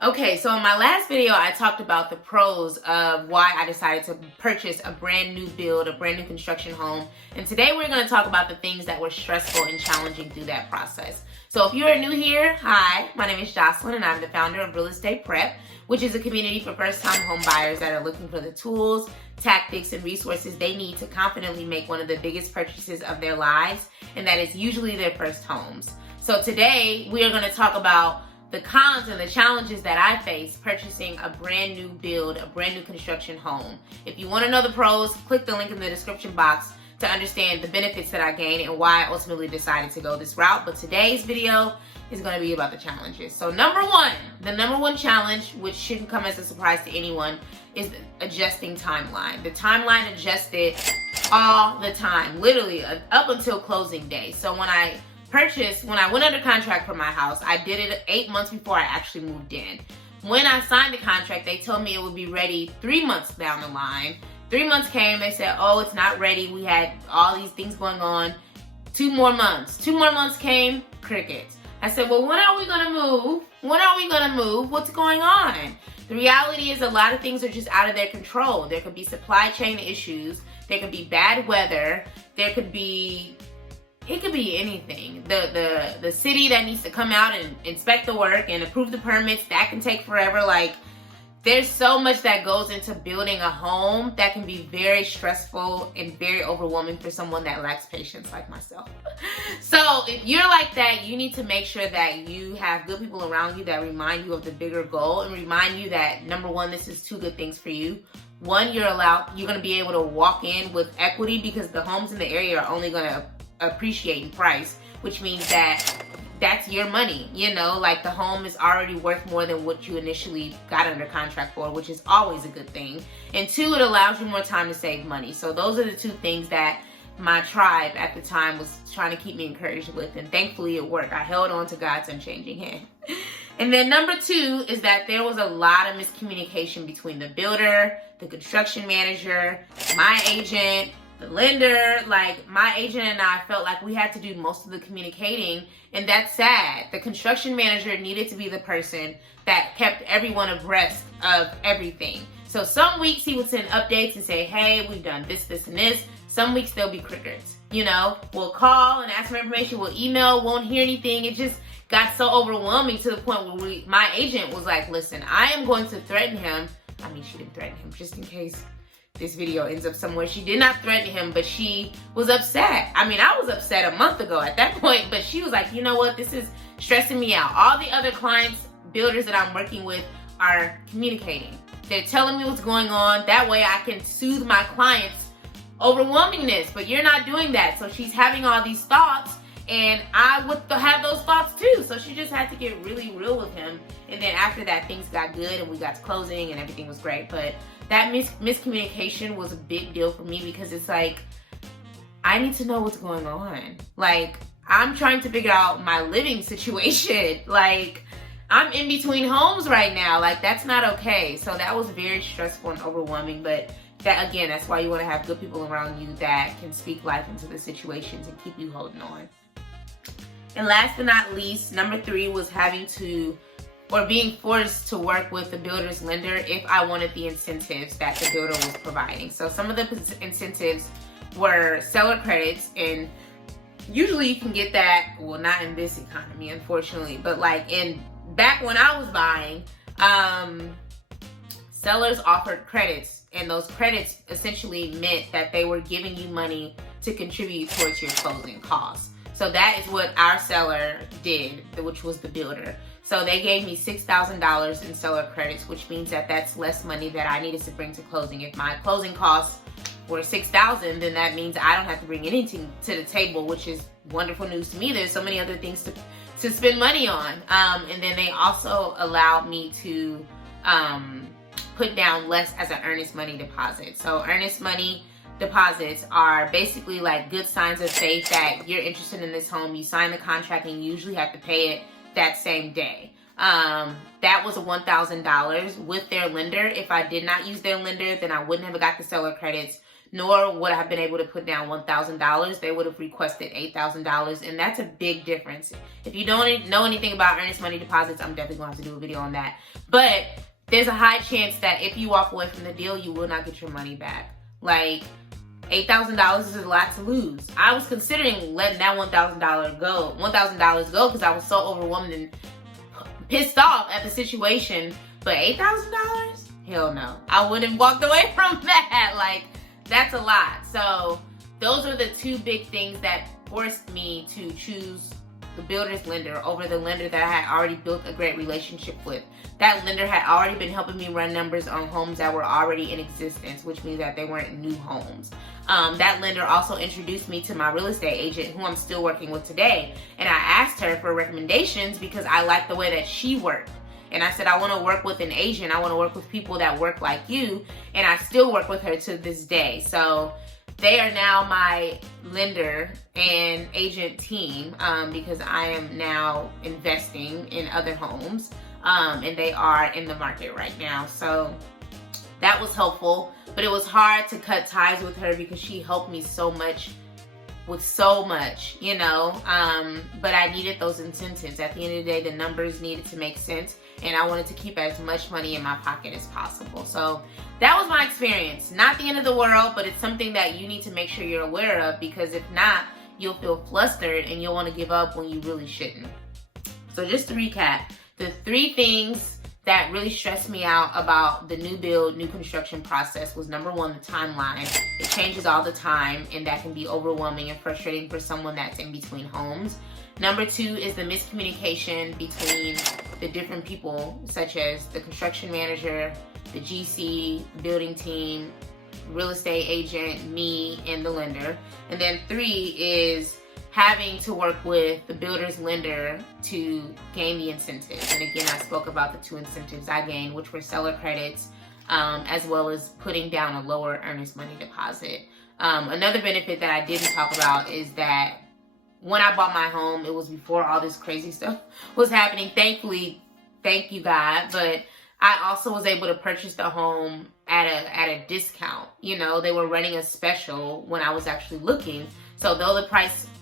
Okay, so in my last video, I talked about the pros of why I decided to purchase a brand new build, a brand new construction home. And today we're going to talk about the things that were stressful and challenging through that process. So if you are new here, hi, my name is Jocelyn and I'm the founder of Real Estate Prep, which is a community for first-time home buyers that are looking for the tools, tactics, and resources they need to confidently make one of the biggest purchases of their lives, and that is usually their first homes. So today we are going to talk about the cons and the challenges that I face purchasing a brand new build, a brand new construction home. If you want to know the pros, click the link in the description box to understand the benefits that I gained and why I ultimately decided to go this route. But today's video is going to be about the challenges. So the number one challenge, which shouldn't come as a surprise to anyone, is adjusting timeline. The timeline adjusted all the time, literally up until closing day. So when I went under contract for my house, I did it 8 months before I actually moved in. When I signed the contract, they told me it would be ready 3 months down the line. 3 months came, they said, oh, it's not ready. We had all these things going on. 2 more months. 2 more months came, crickets. I said, well, when are we gonna move? When are we gonna move? What's going on? The reality is a lot of things are just out of their control. There could be supply chain issues. There could be bad weather. It could be anything. The city that needs to come out and inspect the work and approve the permits, that can take forever. Like, there's so much that goes into building a home that can be very stressful and very overwhelming for someone that lacks patience like myself. So if you're like that, you need to make sure that you have good people around you that remind you of the bigger goal and remind you that, number one, this is 2 good things for you. One, you're going to be able to walk in with equity because the homes in the area are only going to appreciate in price, which means that that's your money. You know, like, the home is already worth more than what you initially got under contract for, which is always a good thing. And 2, it allows you more time to save money. So those are the 2 things that my tribe at the time was trying to keep me encouraged with, and thankfully it worked. I held on to God's unchanging hand. And then number 2 is that there was a lot of miscommunication between the builder, the construction manager, my agent, the lender. Like, my agent and I felt like we had to do most of the communicating, and that's sad. The construction manager needed to be the person that kept everyone abreast of everything. So some weeks he would send updates and say, hey, we've done this, this, and this. Some weeks there'll be crickets. You know, we'll call and ask for information, we'll email, won't hear anything. It just got so overwhelming to the point where my agent was like, listen, I am going to threaten him. I mean, she didn't threaten him, just in case this video ends up somewhere. She did not threaten him, but she was upset. I mean, I was upset a month ago at that point, but she was like, you know what? This is stressing me out. All the other clients, builders that I'm working with, are communicating. They're telling me what's going on. That way I can soothe my clients' overwhelmingness, but you're not doing that. So she's having all these thoughts, and I would have those thoughts too. So she just had to get really real with him. And then after that, things got good and we got to closing and everything was great. But that miscommunication was a big deal for me because it's like, I need to know what's going on. Like, I'm trying to figure out my living situation. Like, I'm in between homes right now. Like, that's not okay. So that was very stressful and overwhelming. But that, again, that's why you want to have good people around you that can speak life into the situations and keep you holding on. And last but not least, number 3 was being forced to work with the builder's lender if I wanted the incentives that the builder was providing. So some of the incentives were seller credits, and usually you can get that, well, not in this economy, unfortunately, but like back when I was buying, sellers offered credits, and those credits essentially meant that they were giving you money to contribute towards your closing costs. So that is what our seller did, which was the builder. So they gave me $6,000 in seller credits, which means that that's less money that I needed to bring to closing. If my closing costs were $6,000, then that means I don't have to bring anything to the table, which is wonderful news to me. There's so many other things to spend money on. And then they also allowed me to put down less as an earnest money deposit. So earnest money deposits are basically like good signs of faith that you're interested in this home. You sign the contract and you usually have to pay it that same day. That was $1,000 with their lender. If I did not use their lender, then I wouldn't have got the seller credits, nor would I have been able to put down $1,000. They would have requested $8,000, and that's a big difference. If you don't know anything about earnest money deposits, I'm definitely going to have to do a video on that. But there's a high chance that if you walk away from the deal, you will not get your money back. Like, $8,000 is a lot to lose. I was considering letting that $1,000 go because I was so overwhelmed and pissed off at the situation. But $8,000? Hell no. I wouldn't have walked away from that. Like, that's a lot. So those are the two big things that forced me to choose the builder's lender over the lender that I had already built a great relationship with. That lender had already been helping me run numbers on homes that were already in existence, which means that they weren't new homes. That lender also introduced me to my real estate agent, who I'm still working with today. And I asked her for recommendations because I liked the way that she worked. And I said, I want to work with an agent. I want to work with people that work like you. And I still work with her to this day. So they are now my lender and agent team because I am now investing in other homes. And they are in the market right now. So that was helpful. But it was hard to cut ties with her because she helped me so much with so much, you know. But I needed those incentives. At the end of the day, the numbers needed to make sense. And I wanted to keep as much money in my pocket as possible. So that was my experience. Not the end of the world, but it's something that you need to make sure you're aware of, because if not, you'll feel flustered and you'll want to give up when you really shouldn't. So just to recap, the 3 things that really stressed me out about the new build, new construction process was, number 1, the timeline. It changes all the time, and that can be overwhelming and frustrating for someone that's in between homes. Number 2 is the miscommunication between the different people, such as the construction manager, the GC, building team, real estate agent, me, and the lender. And then 3 is having to work with the builder's lender to gain the incentives. And again, I spoke about the 2 incentives I gained, which were seller credits, as well as putting down a lower earnest money deposit. Another benefit that I didn't talk about is that when I bought my home, it was before all this crazy stuff was happening. Thankfully, thank you God, but I also was able to purchase the home at a discount. You know, they were running a special when I was actually looking. So though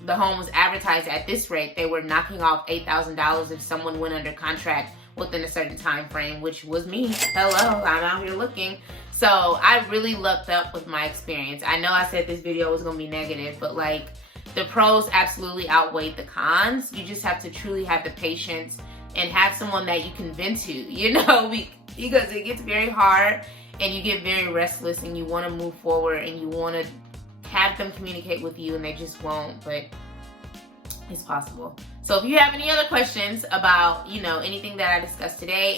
the home was advertised at this rate, they were knocking off $8,000 if someone went under contract within a certain time frame, which was me. Hello, I'm out here looking. So I really lucked up with my experience. I know I said this video was gonna be negative, but like, the pros absolutely outweighed the cons. You just have to truly have the patience and have someone that you can vent to, you know, because it gets very hard and you get very restless and you want to move forward and you want to have them communicate with you and they just won't, but it's possible. So if you have any other questions about, you know, anything that I discussed today,